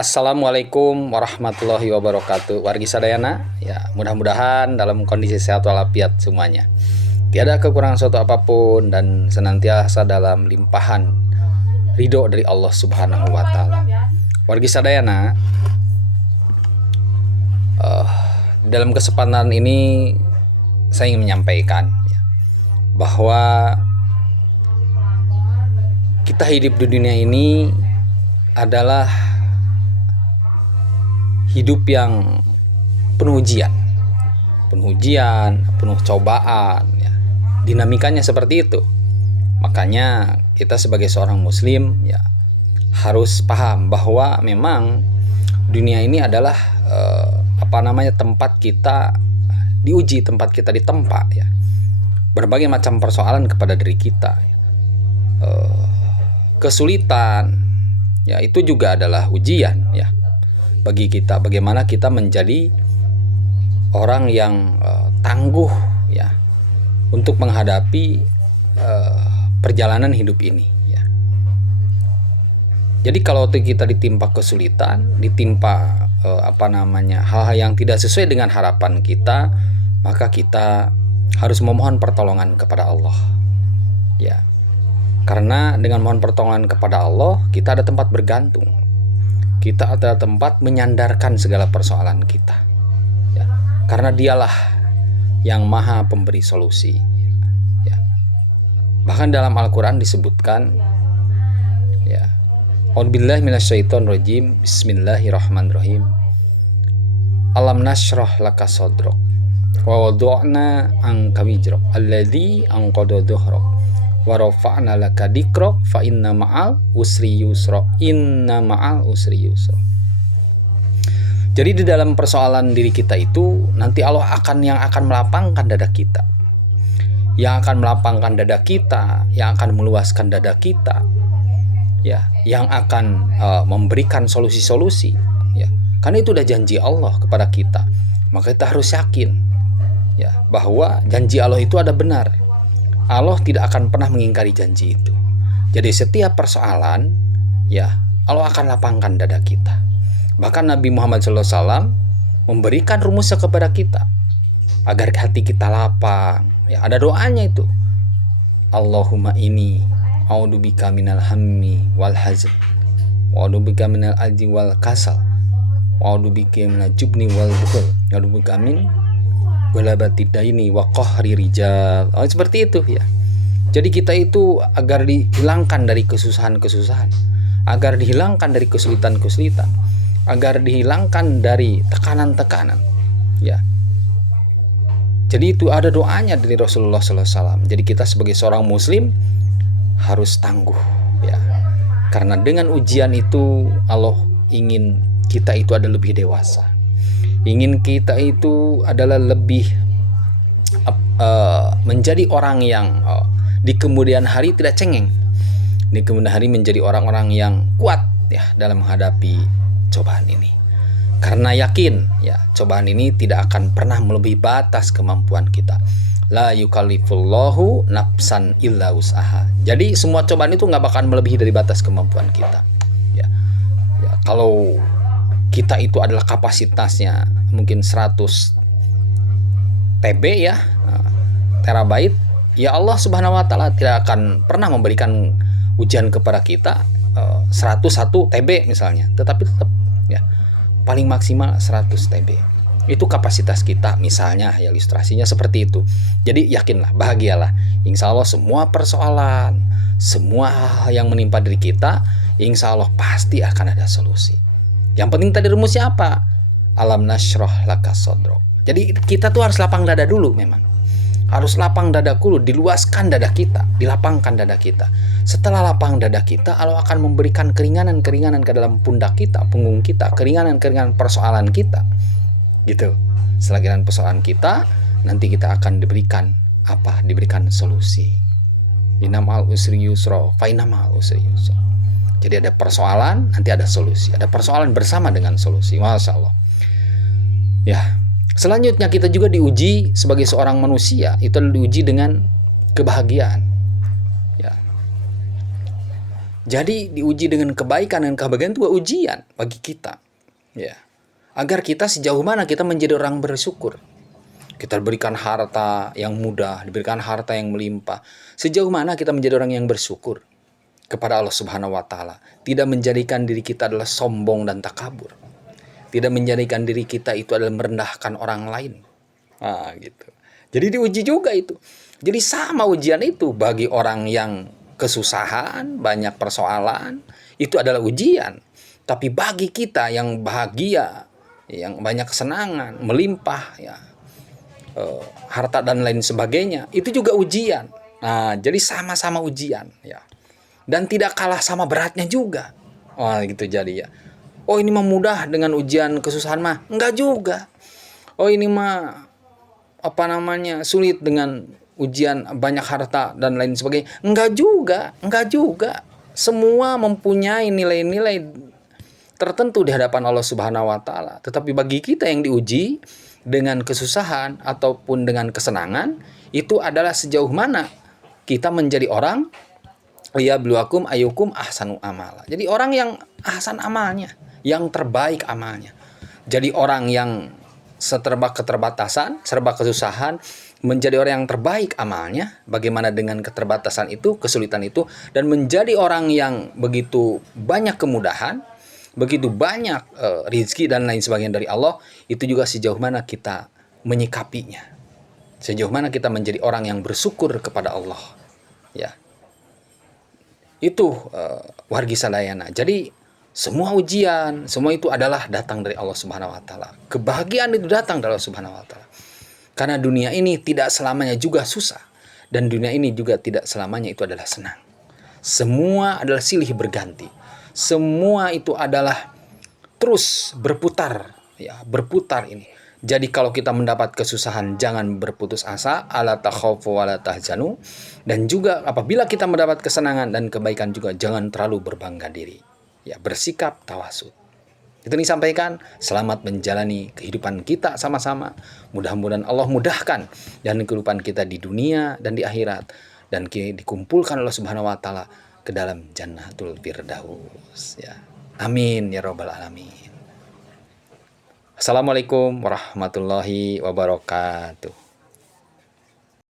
Assalamualaikum warahmatullahi wabarakatuh. Wargi sadayana, ya mudah-mudahan dalam kondisi sehat walafiat semuanya. Tiada kekurangan suatu apapun dan senantiasa dalam limpahan ridho dari Allah Subhanahu wa taala. Wargi sadayana, dalam kesempatan ini saya ingin menyampaikan bahwa kita hidup di dunia ini adalah hidup yang penuh ujian, penuh cobaan, ya. Dinamikanya seperti itu. Makanya kita sebagai seorang muslim ya harus paham bahwa memang dunia ini adalah tempat kita diuji, tempat kita ditempa ya. Berbagai macam persoalan kepada diri kita. Kesulitan ya itu juga adalah ujian ya. Bagi kita, bagaimana kita menjadi orang yang tangguh ya untuk menghadapi perjalanan hidup ini ya. Jadi kalau kita ditimpa kesulitan, ditimpa hal-hal yang tidak sesuai dengan harapan kita, maka kita harus memohon pertolongan kepada Allah ya. Karena dengan mohon pertolongan kepada Allah, kita ada tempat bergantung. Kita adalah tempat menyandarkan segala persoalan kita ya. Karena dialah yang maha pemberi solusi ya. Bahkan dalam Al-Quran disebutkan ya, A'udzubillahi minasyaitonirrajim, Bismillahirrahmanirrahim. Alam nashrah laka sadrak wa wada'na anka wizrak alladzi anqadha dhahrak wa rafa'na laka dzikrak fa inna ma'al usri yusra. Jadi di dalam persoalan diri kita itu nanti Allah yang akan melapangkan dada kita. Yang akan melapangkan dada kita, yang akan meluaskan dada kita. Ya, yang akan memberikan solusi-solusi ya. Karena itu udah janji Allah kepada kita. Maka kita harus yakin ya bahwa janji Allah itu ada benar. Allah tidak akan pernah mengingkari janji itu. Jadi setiap persoalan ya Allah akan lapangkan dada kita. Bahkan Nabi Muhammad SAW memberikan rumusnya kepada kita agar hati kita lapang. Ya, ada doanya itu. Allahumma inni a'udzubika minal hammi wal hazn wa a'udzubika minal ajzi wal kasal wa a'udzubika minal jubni wal bukhl wa a'udzubika min galabati daini wa qahri rijal. Seperti itu ya. Jadi kita itu agar dihilangkan dari kesusahan-kesusahan, agar dihilangkan dari kesulitan-kesulitan, agar dihilangkan dari tekanan-tekanan ya. Jadi itu ada doanya dari Rasulullah SAW. Jadi kita sebagai seorang muslim harus tangguh ya. Karena dengan ujian itu Allah ingin kita itu ada lebih dewasa. Ingin kita itu adalah lebih menjadi orang yang di kemudian hari tidak cengeng. Di kemudian hari menjadi orang-orang yang kuat ya dalam menghadapi cobaan ini. Karena yakin ya cobaan ini tidak akan pernah melebihi batas kemampuan kita. La yukallifullahu nafsan illa wus'aha. Jadi semua cobaan itu nggak bakal melebihi dari batas kemampuan kita. Ya, kalau kita itu adalah kapasitasnya mungkin 100 TB ya, terabyte, ya Allah Subhanahu wa taala tidak akan pernah memberikan ujian kepada kita 101 TB misalnya, tetapi tetap ya paling maksimal 100 TB. Itu kapasitas kita misalnya, ya ilustrasinya seperti itu. Jadi yakinlah, bahagialah. Insya Allah semua persoalan, semua hal yang menimpa diri kita, insya Allah pasti akan ada solusi. Yang penting tadi rumusnya apa? Alam nashrah laka sadrak. Jadi kita tuh harus lapang dada dulu memang. Harus lapang dada dulu, diluaskan dada kita, dilapangkan dada kita. Setelah lapang dada kita, Allah akan memberikan keringanan-keringanan ke dalam pundak kita, punggung kita, keringanan-keringanan persoalan kita. Gitu. Setelah keringanan persoalan kita, nanti kita akan diberikan apa? Diberikan solusi. Innamal usri yusra, fa innamal usri yusra. Jadi ada persoalan, nanti ada solusi. Ada persoalan bersama dengan solusi. Masya Allah. Ya. Selanjutnya kita juga diuji sebagai seorang manusia. Itu diuji dengan kebahagiaan. Ya. Jadi diuji dengan kebaikan dan kebahagiaan itu ujian bagi kita. Ya. Agar kita sejauh mana kita menjadi orang bersyukur. Kita diberikan harta yang mudah, diberikan harta yang melimpah. Sejauh mana kita menjadi orang yang bersyukur kepada Allah Subhanahu wa taala. Tidak menjadikan diri kita adalah sombong dan takabur. Tidak menjadikan diri kita itu adalah merendahkan orang lain. Nah, gitu. Jadi diuji juga itu. Jadi sama ujian itu bagi orang yang kesusahan, banyak persoalan, itu adalah ujian. Tapi bagi kita yang bahagia, yang banyak kesenangan, melimpah, ya, harta dan lain sebagainya, itu juga ujian. Nah, jadi sama-sama ujian, ya. Dan tidak kalah sama beratnya juga. Wah, gitu jadi ya. Oh, ini mah mudah dengan ujian kesusahan mah? Enggak juga. Oh, ini mah sulit dengan ujian banyak harta dan lain sebagainya? Enggak juga. Semua mempunyai nilai-nilai tertentu di hadapan Allah Subhanahu wa taala. Tetapi bagi kita yang diuji dengan kesusahan ataupun dengan kesenangan, itu adalah sejauh mana kita menjadi orang liyabluwakum ayyukum ahsanu amala. Jadi orang yang ahsan amalnya, yang terbaik amalnya. Jadi orang yang serba keterbatasan, serba kesusahan, menjadi orang yang terbaik amalnya. Bagaimana dengan keterbatasan itu, kesulitan itu, dan menjadi orang yang begitu banyak kemudahan, begitu banyak rizki dan lain sebagainya dari Allah. Itu juga sejauh mana kita menyikapinya, sejauh mana kita menjadi orang yang bersyukur kepada Allah, ya. Itu wargi sadayana. Jadi semua ujian, semua itu adalah datang dari Allah Subhanahu wa taala. Kebahagiaan itu datang dari Allah Subhanahu wa taala. Karena dunia ini tidak selamanya juga susah, dan dunia ini juga tidak selamanya itu adalah senang. Semua adalah silih berganti. Semua itu adalah terus berputar, ya, berputar ini. Jadi kalau kita mendapat kesusahan, jangan berputus asa, ala takhaufu wala tahzanu. Dan juga apabila kita mendapat kesenangan dan kebaikan juga, jangan terlalu berbangga diri. Ya, bersikap tawasud. Itu disampaikan, selamat menjalani kehidupan kita sama-sama. Mudah-mudahan Allah mudahkan dan kehidupan kita di dunia dan di akhirat, dan dikumpulkan Allah Subhanahu wa taala ke dalam Jannatul Firdaus, ya. Amin ya rabbal alamin. Assalamualaikum warahmatullahi wabarakatuh.